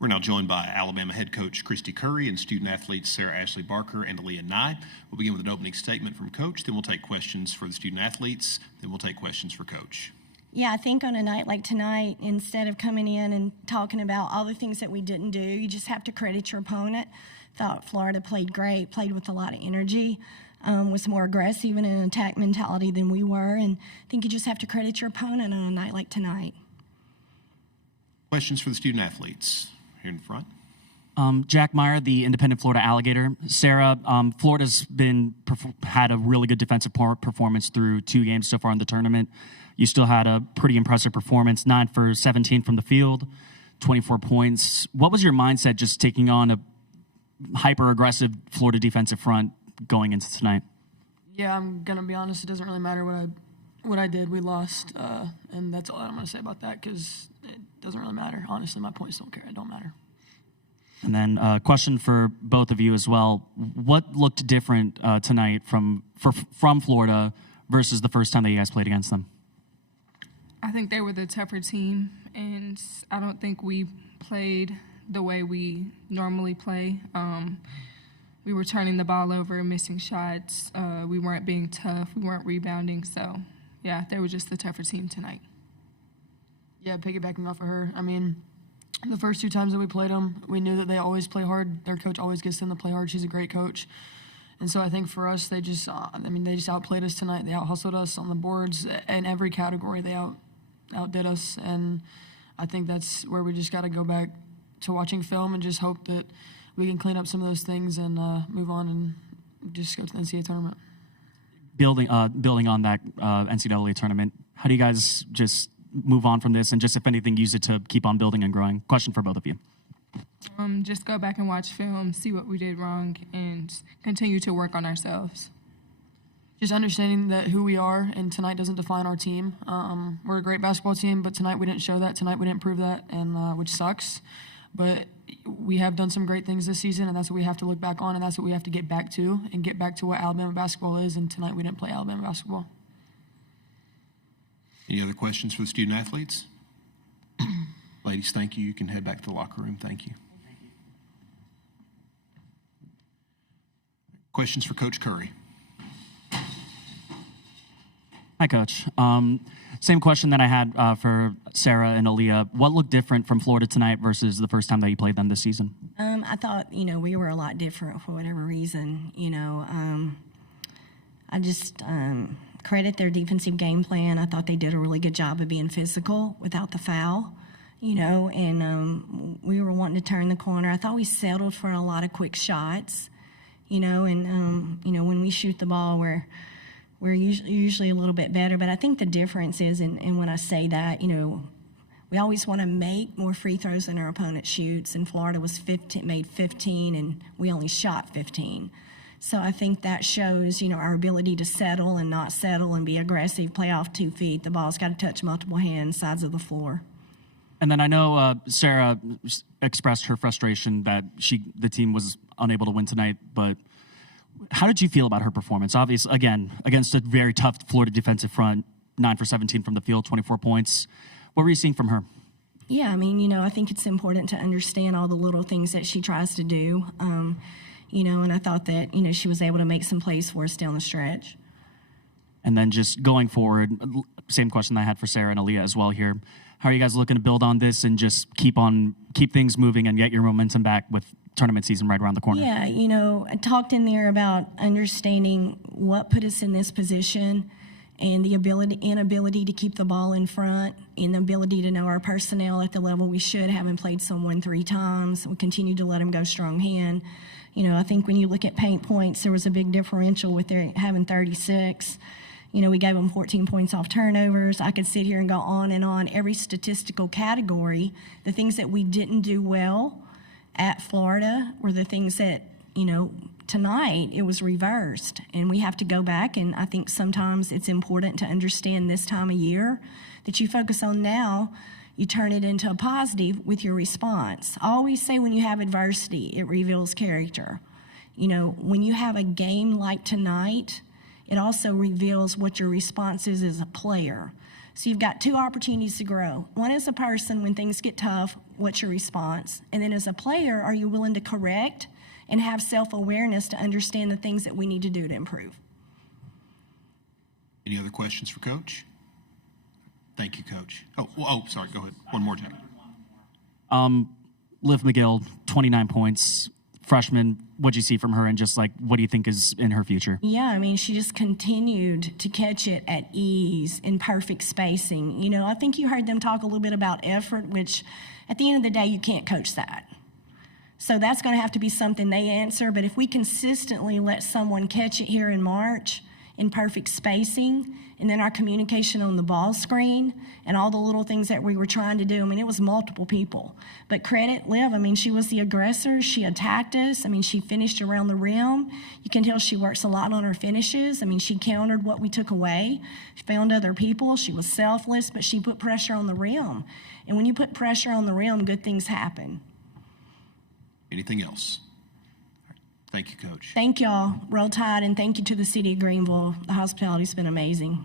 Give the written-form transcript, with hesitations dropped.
We're now joined by Alabama head coach Kristy Curry and student athletes Sarah Ashlee Barker and Aaliyah Nye. We'll begin with an opening statement from Coach, then we'll take questions for the student athletes, then we'll take questions for Coach. Yeah, I think on a night like tonight, instead of coming in and talking about all the things that we didn't do, you just have to credit your opponent. Thought Florida played great, played with a lot of energy, was more aggressive and an attack mentality than we were, and I think you just have to credit your opponent on a night like tonight. Questions for the student athletes? Here in the front. Jack Meyer, the Independent Florida Alligator. Sarah, Florida's had a really good defensive performance through 2 games so far in the tournament. You still had a pretty impressive performance, 9 for 17 from the field, 24 points. What was your mindset just taking on a hyper-aggressive Florida defensive front going into tonight? Yeah, I'm going to be honest. It doesn't really matter what I did. We lost, and that's all I'm going to say about that because it doesn't really matter. Honestly, my points don't care. It don't matter. And then a question for both of you as well. What looked different tonight from Florida versus the first time that you guys played against them? I think they were the tougher team, and I don't think we played the way we normally play. We were turning the ball over, missing shots. We weren't being tough. We weren't rebounding. So, yeah, they were just the tougher team tonight. Yeah, piggybacking off of her, I mean, the first 2 times that we played them, we knew that they always play hard. Their coach always gets them to play hard. She's a great coach. And so I think for us, they just outplayed us tonight. They out-hustled us on the boards. In every category, they outdid us. And I think that's where we just got to go back to watching film and just hope that we can clean up some of those things and move on and just go to the NCAA tournament. Building on that NCAA tournament, how do you guys just move on from this and just, if anything, use it to keep on building and growing? Question for both of you. Just go back and watch film, see what we did wrong, and continue to work on ourselves. Just understanding that who we are, and tonight doesn't define our team. We're a great basketball team, but tonight we didn't show that. Tonight we didn't prove that, and which sucks. But we have done some great things this season, and that's what we have to look back on, and that's what we have to get back to, and get back to what Alabama basketball is. And tonight we didn't play Alabama basketball. Any other questions for the student athletes? Ladies, thank you. You can head back to the locker room. Thank you. Questions for Coach Curry? Hi, Coach. Same question that I had for Sarah and Aaliyah. What looked different from Florida tonight versus the first time that you played them this season? I thought, we were a lot different for whatever reason. I just credit their defensive game plan. I thought they did a really good job of being physical without the foul, and we were wanting to turn the corner. I thought we settled for a lot of quick shots, and when we shoot the ball, we're usually a little bit better. But I think the difference is, and when I say that, we always want to make more free throws than our opponent shoots, and Florida made 15, and we only shot 15. So I think that shows, our ability to settle and not settle and be aggressive, play off 2 feet. The ball's got to touch multiple hands, sides of the floor. And then I know Sarah expressed her frustration that the team was unable to win tonight, but how did you feel about her performance? Obviously, again, against a very tough Florida defensive front, 9 for 17 from the field, 24 points. What were you seeing from her? Yeah, I think it's important to understand all the little things that she tries to do. And I thought that, she was able to make some plays for us down the stretch. And then just going forward, same question I had for Sarah and Aaliyah as well here. How are you guys looking to build on this and just keep things moving and get your momentum back with tournament season right around the corner? Yeah, I talked in there about understanding what put us in this position and the inability to keep the ball in front, and the ability to know our personnel at the level we should, having played someone 3 times. We continue to let them go strong hand. I think when you look at paint points, there was a big differential with their having 36. We gave them 14 points off turnovers. I could sit here and go on and on. Every statistical category, the things that we didn't do well at Florida were the things that, tonight it was reversed. And we have to go back, and I think sometimes it's important to understand this time of year that you focus on now, you turn it into a positive with your response. I always say when you have adversity, it reveals character. When you have a game like tonight, it also reveals what your response is as a player. So you've got two opportunities to grow. One as a person, when things get tough, what's your response? And then as a player, are you willing to correct and have self-awareness to understand the things that we need to do to improve? Any other questions for Coach? Thank you, Coach. Sorry, go ahead. One more time. Liv McGill, 29 points. Freshman, what'd you see from her, and just like, what do you think is in her future? Yeah, I mean, she just continued to catch it at ease in perfect spacing. You know, I think you heard them talk a little bit about effort, which at the end of the day, you can't coach that. So that's going to have to be something they answer. But if we consistently let someone catch it here in March in perfect spacing, and then our communication on the ball screen and all the little things that we were trying to do. I mean, it was multiple people. But credit Liv, I mean, she was the aggressor. She attacked us. I mean, she finished around the rim. You can tell she works a lot on her finishes. I mean, she countered what we took away. She found other people. She was selfless, but she put pressure on the rim. And when you put pressure on the rim, good things happen. Anything else? Thank you, Coach. Thank y'all. Roll Tide, and thank you to the city of Greenville. The hospitality's been amazing.